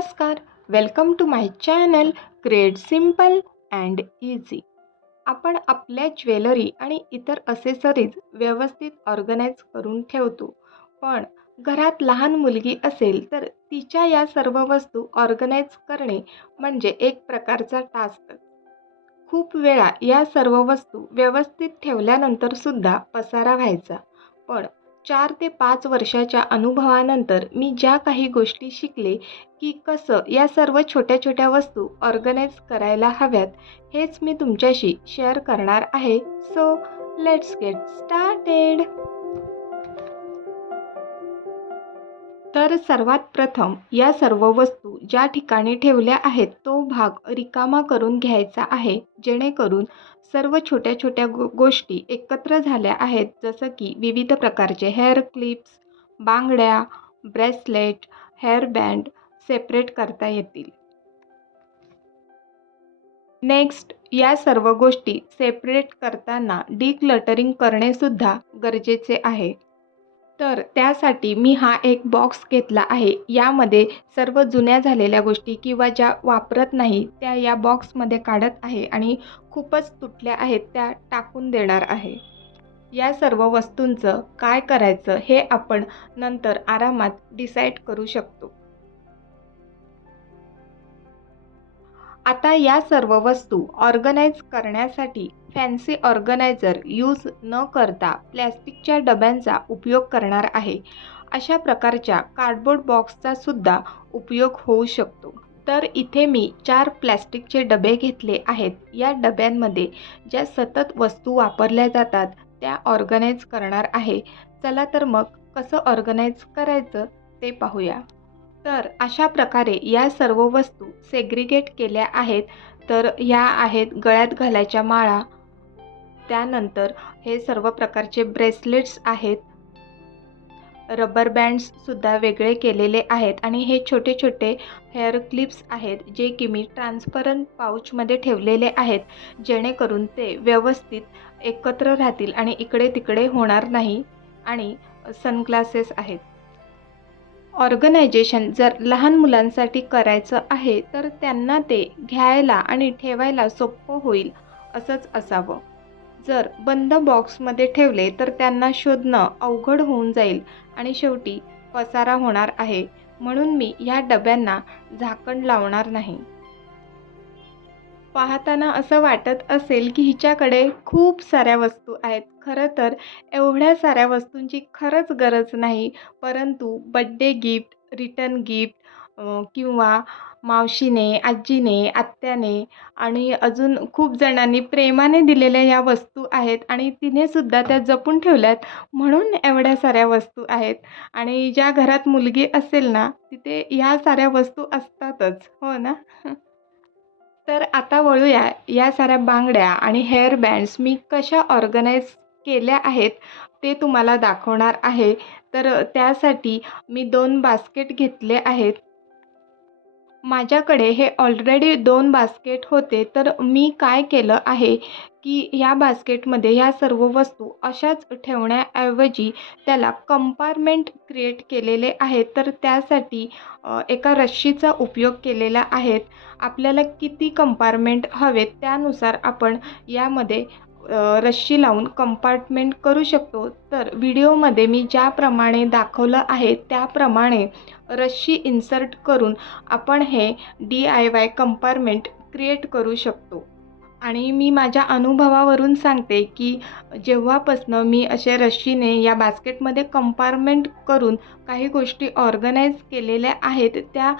नमस्कार, welcome to my channel create simple and easy. आपण आपल्या ज्वेलरी आणि इतर असेसरीज व्यवस्थित ऑर्गनाईज करून ठेवतो. पण घरात लहान मुलगी असेल तर तिच्या या सर्व वस्तू ऑर्गनाईज करणे म्हणजे एक प्रकारचा टास्क. खूप वेळा या सर्व वस्तू व्यवस्थित ठेवल्यानंतर सुद्धा पसारा व्हायचा. पण 4 ते 5 वर्षाच्या अनुभवानंतर मी ज्या काही गोष्टी शिकले की कसं या सर्व छोट्या छोट्या वस्तू ऑर्गनाईज करायला हव्यात, हेच मी तुमच्याशी शेअर करणार आहे. So let's get started. तर सर्वात प्रथम या सर्व वस्तू ज्या ठिकाणी ठेवल्या आहेत तो भाग रिकामा करून घ्यायचा आहे, जेणेकरून सर्व छोट्या छोट्या गोष्टी एकत्र झाल्या आहेत, जसं की विविध प्रकारचे हेअर क्लिप्स, बांगड्या, ब्रेसलेट, हेअर बँड सेपरेट करता येतील. नेक्स्ट, या सर्व गोष्टी सेपरेट करताना डिक्लटरिंग करणे सुद्धा गरजेचे आहे. तर त्यासाठी मी हा एक बॉक्स घेतला आहे. यामध्ये सर्व जुन्या झालेल्या गोष्टी किंवा ज्या वापरत नाही त्या या बॉक्समध्ये काढत आहे आणि खूपच तुटल्या आहेत त्या टाकून देणार आहे. या सर्व वस्तूंचं काय करायचं हे आपण नंतर आरामात डिसाईड करू शकतो. आता या सर्व वस्तू ऑर्गनाईज करण्यासाठी फॅन्सी ऑर्गनायझर यूज न करता प्लॅस्टिकच्या डब्यांचा उपयोग करणार आहे. अशा प्रकारच्या कार्डबोर्ड बॉक्सचा सुद्धा उपयोग होऊ शकतो. तर इथे मी 4 प्लॅस्टिकचे डबे घेतले आहेत. या डब्यांमध्ये ज्या सतत वस्तू वापरल्या जातात त्या ऑर्गनाईज करणार आहे. चला तर मग कसं ऑर्गनाईज करायचं ते पाहूया. तर अशा प्रकारे या सर्व वस्तू सेग्रिगेट केल्या आहेत. तर ह्या आहेत गळ्यात घालायच्या माळा, त्यानंतर हे सर्व प्रकारचे ब्रेसलेट्स आहेत, रबर बँड्ससुद्धा वेगळे केलेले आहेत आणि हे छोटे छोटे हेअर क्लिप्स आहेत जे की मी ट्रान्सपरंट पाऊचमध्ये ठेवलेले आहेत, जेणेकरून ते व्यवस्थित एकत्र राहतील आणि इकडे तिकडे होणार नाही. आणि सनग्लासेस आहेत. ऑर्गनायझेशन जर लहान मुलांसाठी करायचं आहे तर त्यांना ते घ्यायला आणि ठेवायला सोपं होईल असंच असावं. जर बंद बॉक्समध्ये ठेवले तर त्यांना शोधणं अवघड होऊन जाईल आणि शेवटी पसारा होणार आहे. म्हणून मी ह्या डब्यांना झाकण लावणार नाही. पाहताना असं वाटत असेल की हिच्याकडे खूप साऱ्या वस्तू आहेत. खरं तर एवढ्या साऱ्या वस्तूंची खरंच गरज नाही, परंतु बड्डे गिफ्ट, रिटर्न गिफ्ट किंवा मावशीने, आजीने, आत्याने आणि अजून खूप जणांनी प्रेमाने दिलेल्या या वस्तू आहेत आणि तिनेसुद्धा त्या जपून ठेवल्यात, म्हणून एवढ्या साऱ्या वस्तू आहेत. आणि ज्या घरात मुलगी असेल ना, तिथे ह्या साऱ्या वस्तू असतातच, हो ना? तर आता वळूया या साऱ्या बांगड्या आणि हेअर बँड्स मी कशा ऑर्गनाईज केल्या आहेत ते तुम्हाला दाखवणार आहे. तर त्यासाठी मी 2 बास्केट घेतले आहेत. माझ्याकडे हे ऑलरेडी 2 बास्केट होते, तर मी काय केलं आहे की ह्या बास्केटमध्ये ह्या सर्व वस्तू अशाच ठेवण्याऐवजी त्याला कंपार्टमेंट क्रिएट केलेले आहेत. तर त्यासाठी एका रश्शीचा उपयोग केलेला आहे. आपल्याला किती कंपार्टमेंट हवेत त्यानुसार आपण यामध्ये रश्शी लावून कंपार्टमेंट करू शकतो. तर व्हिडिओमध्ये मी ज्याप्रमाणे दाखवलं आहे त्याप्रमाणे रश्शी इन्सर्ट करून आपण हे DIY कंपार्टमेंट क्रिएट करू शकतो. आणि मी माझ्या अनुभवावरून सांगते की जेव्हापासनं मी अशा रश्शीने या बास्केटमध्ये कंपार्टमेंट करून काही गोष्टी ऑर्गनाईज केलेल्या आहेत, त्या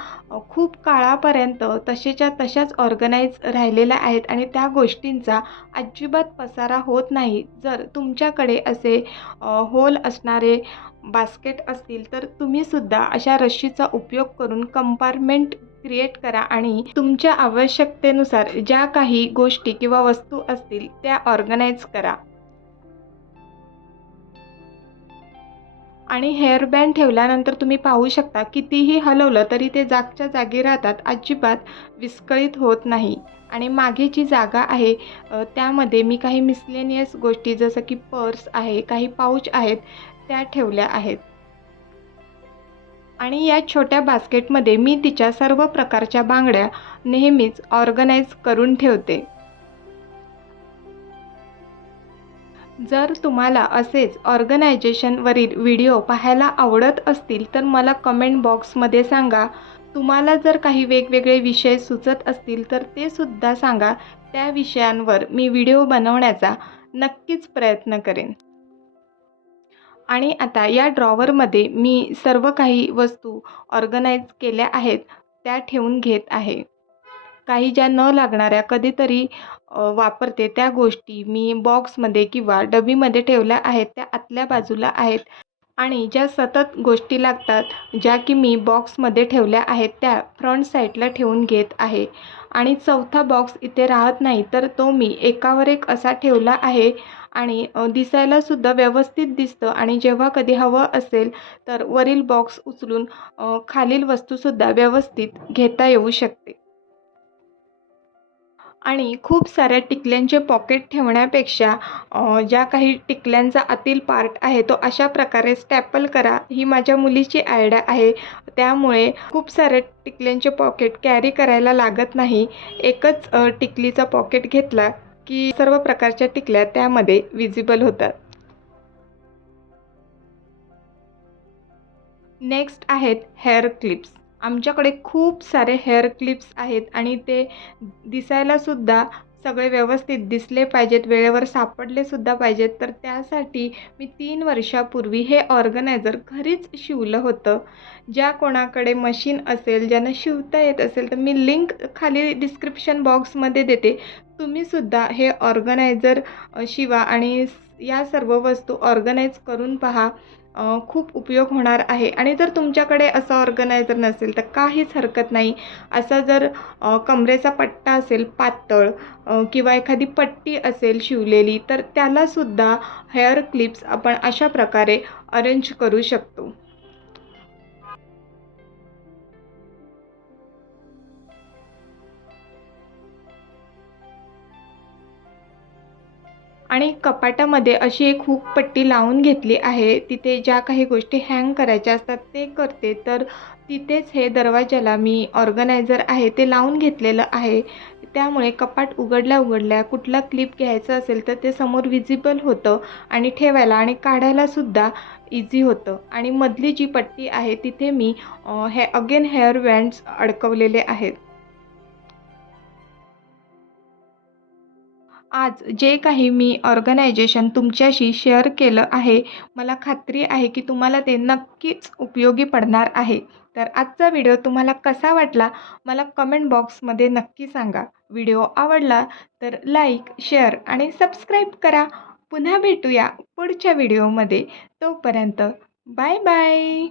खूप काळापर्यंत तसेच्या तशाच ऑर्गनाईज राहिलेल्या आहेत आणि त्या गोष्टींचा अजिबात पसारा होत नाही. जर तुमच्याकडे असे होल असणारे बास्केट असतील तर तुम्हीसुद्धा अशा रश्शीचा उपयोग करून कंपार्टमेंट क्रिएट करा आणि तुमच्या आवश्यकतेनुसार ज्या काही गोष्टी किंवा वस्तू असतील त्या ऑर्गनाईज करा. आणि हेअर बँड ठेवल्यानंतर तुम्ही पाहू शकता कितीही हलवलं तरी ते जागच्या जागी राहतात, अजिबात विस्कळीत होत नाही. आणि मागे जी जागा आहे त्यामध्ये मी काही मिसलेनियस गोष्टी जसं की पर्स आहे, काही पाऊच आहेत त्या ठेवल्या आहेत. आणि या छोट्या बास्केटमध्ये मी तिच्या सर्व प्रकारच्या बांगड्या नेहमीच ऑर्गनाइज करून ठेवते. जर तुम्हाला असेच ऑर्गनायझेशनवरील व्हिडिओ पाहायला आवडत असतील तर मला कमेंट बॉक्समध्ये सांगा. तुम्हाला जर काही वेगवेगळे विषय सुचत असतील तर ते सुद्धा सांगा. त्या विषयांवर मी व्हिडिओ बनवण्याचा नक्कीच प्रयत्न करेन. आणि आता या ड्रॉवरमध्ये मी सर्व काही वस्तू ऑर्गनाइज केल्या आहेत त्या ठेवून घेत आहे. काही ज्या न लागणाऱ्या कधीतरी वापरते त्या गोष्टी मी बॉक्समध्ये किंवा डबीमध्ये ठेवल्या आहेत त्या आतल्या बाजूला आहेत. आणि ज्या सतत गोष्टी लागतात, ज्या की मी बॉक्समध्ये ठेवल्या आहेत त्या फ्रंट साईडला ठेवून घेत आहे. आणि चौथा बॉक्स इथे राहत नाही तर तो मी एकावर एक असा ठेवला आहे. आणि दिसायलासुद्धा व्यवस्थित दिसतं आणि जेव्हा कधी हवं असेल तर वरील बॉक्स उचलून खालील वस्तूसुद्धा व्यवस्थित घेता येऊ शकते. आणि खूप साऱ्या टिकल्यांचे पॉकेट ठेवण्यापेक्षा ज्या काही टिकल्यांचा आतील पार्ट आहे तो अशा प्रकारे स्टॅपल करा. ही माझ्या मुलीची आयडिया आहे. त्यामुळे खूप सारे टिकल्यांचे पॉकेट कॅरी करायला लागत नाही. एकच टिकलीचा पॉकेट घेतला की सर्व प्रकारच्या टिकल्या त्यामध्ये विजिबल होतात. नेक्स्ट आहेत हेअर क्लिप्स. आमच्याकडे खूप सारे हेअर क्लिप्स आहेत आणि ते दिसायलासुद्धा सगळे व्यवस्थित दिसले पाहिजेत, वेळेवर सापडलेसुद्धा पाहिजेत. तर त्यासाठी मी 3 वर्षापूर्वी हे ऑर्गनायझर घरीच शिवलं होतं. ज्या कोणाकडे मशीन असेल, ज्यांना शिवता येत असेल तर मी लिंक खाली डिस्क्रिप्शन बॉक्समध्ये देते. तुम्हीसुद्धा हे ऑर्गनायझर शिवा आणि या सर्व वस्तू ऑर्गनाइज करून पहा. खूप उपयोग होणार आहे. आणि जर तुमच्याकडे असं ऑर्गनायझर नसेल तर काहीच हरकत नाही. असा जर कमरेचा पट्टा असेल पातळ किंवा एखादी पट्टी असेल शिवलेली तर त्यालासुद्धा हेअर क्लिप्स आपण अशा प्रकारे अरेंज करू शकतो. आणि कपाटामध्ये अशी एक हुक पट्टी लावून घेतली आहे. तिथे ज्या काही गोष्टी हँग करायच्या असतात ते करते. तर तिथेच हे दरवाजाला मी ऑर्गनायझर आहे ते लावून घेतलेलं आहे. त्यामुळे कपाट उघडल्या-उघडल्या कुठला क्लिप घ्यायचं असेल तर ते समोर विजिबल होतं आणि ठेवायला आणि काढायलासुद्धा इझी होतं. आणि मधली जी पट्टी आहे तिथे मी हेअर बँड्स अडकवलेले आहेत. आज जे काही मी ऑर्गनायझेशन तुमच्याशी शेअर केलं आहे, मला खात्री आहे की तुम्हाला ते नक्कीच उपयोगी पडणार आहे. तर आजचा व्हिडिओ तुम्हाला कसा वाटला मला कमेंट बॉक्समध्ये नक्की सांगा. व्हिडिओ आवडला तर लाईक, शेअर आणि सबस्क्राईब करा. पुन्हा भेटूया पुढच्या व्हिडिओमध्ये. तोपर्यंत बाय बाय.